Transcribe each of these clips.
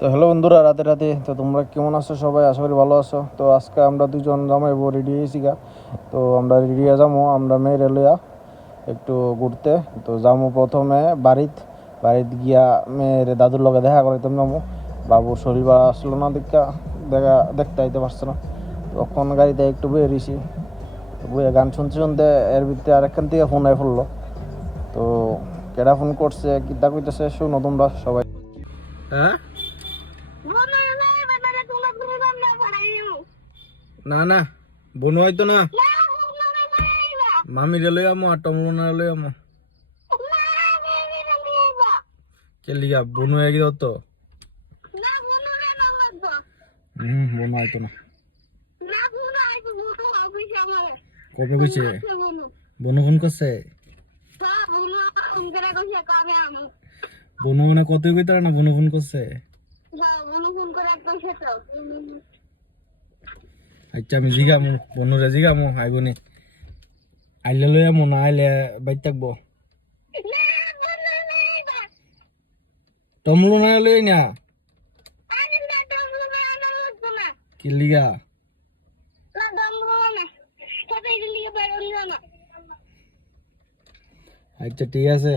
তো হ্যালো বন্ধুরা, রাতে রাতে তো তোমরা কেমন আছো? সবাই আশা করি ভালো আছো। তো আজকে আমরা দুজন জামাইবো রেডি হয়েছি গা। তো আমরা রেডি হয়ে যাবো, আমরা মেয়ের লইয়া একটু ঘুরতে। তো যাবো প্রথমে বাড়িত গিয়া মেয়ের দাদুর লগে দেখা করাইতাম যাবো। বাবুর শরীর বা আসলো না, দেখতে আইতে পারছে না। তখন গাড়িতে একটু বেরিয়েছি, বইয়ে গান শুনতে শুনতে এর ভিতরে আরেকখান থেকে ফোন আই পড়লো। তো কেডা ফোন করছে, কিতা কইতেছে শুনো তোমরা সবাই। হ্যাঁ, না না, বনু হয়তো না, মামি রে লই আমো আর টমরু না লই আমো। কে লিগা বনু হয়ে গেল তো? বনু হয়তো না। কবে কইছে? বনু ফোন করছে? বনু মানে কতই কইতে না, বনু ফোন করছে। আচ্ছা আমি জিগামু, বনুরে জিগামু আইবনি। আইলে লই আমো, না আইলে বাইর থাকবো। টমরু না লই না, কি লিগা? আচ্ছা ঠিক আছে।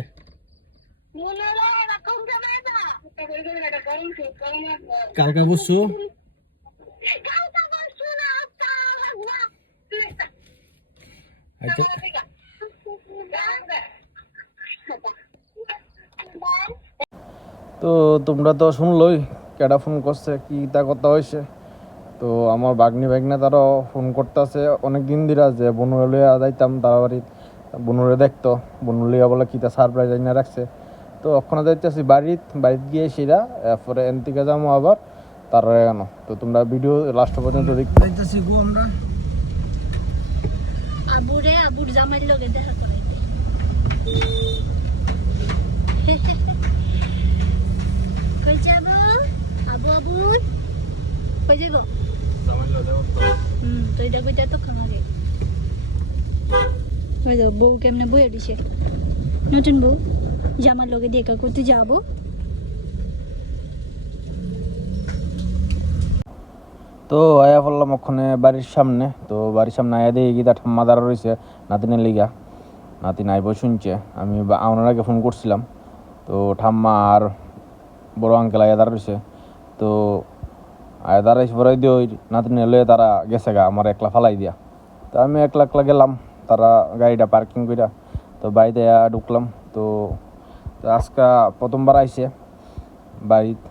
কালকা বসছো? আচ্ছা তো তোমরা তো শুনলই কেডা ফোন করছে, কি তা কথা হয়েছে। তো আমার ভাগ্না তারও ফোন করতেছে অনেক দিন ধরে, যে বনুরে লইয়া যাইতাম তারা বাড়ির, বনুরে দেখতো, বনু লইয়া বলে কিতা সারপ্রাইজ আইনা রাখছে। তো ওখানে যাইতেছি বাড়িত গিয়ে সেরা, এরপরে এন থেকে যাবো আবার তার কেন। তো তোমরা ভিডিও লাস্ট পর্যন্ত দেখতে যাইতেছি গো আমরা। আবুর জামাইর লগে দেখা করাইতে কই যাবো? আবু কই যাবো? তো এটা কইটা তো খাগে ওই তো বউ কেমনে বইয়া দিছে, নতুন বউ জামার লগে দেখা করতে যাবো। তো আয়া পড়লাম ওখানে বাড়ির সামনে। তো বাড়ির সামনে আয়া দিয়ে গিয়ে ঠাম্মা দাঁড়া রয়েছে নাতিনের লিগা। নাতিন আইব শুনছে, আমি আমার আগে ফোন করছিলাম। তো ঠাম্মা আর বড় আঙ্কেল আয়া দাঁড়া রয়েছে। তো আয়া দাঁড়াইছে পরে দিয়ে ওই নাতিনের লয়ে তারা গেছে গা, আমার একলা ফালাই দিয়া। তো আমি একলা গেলাম, তারা গাড়িটা পার্কিং কইরা তো বাড়িতে ঢুকলাম। তো আজকে প্রথমবার আইছে বাড়িতে।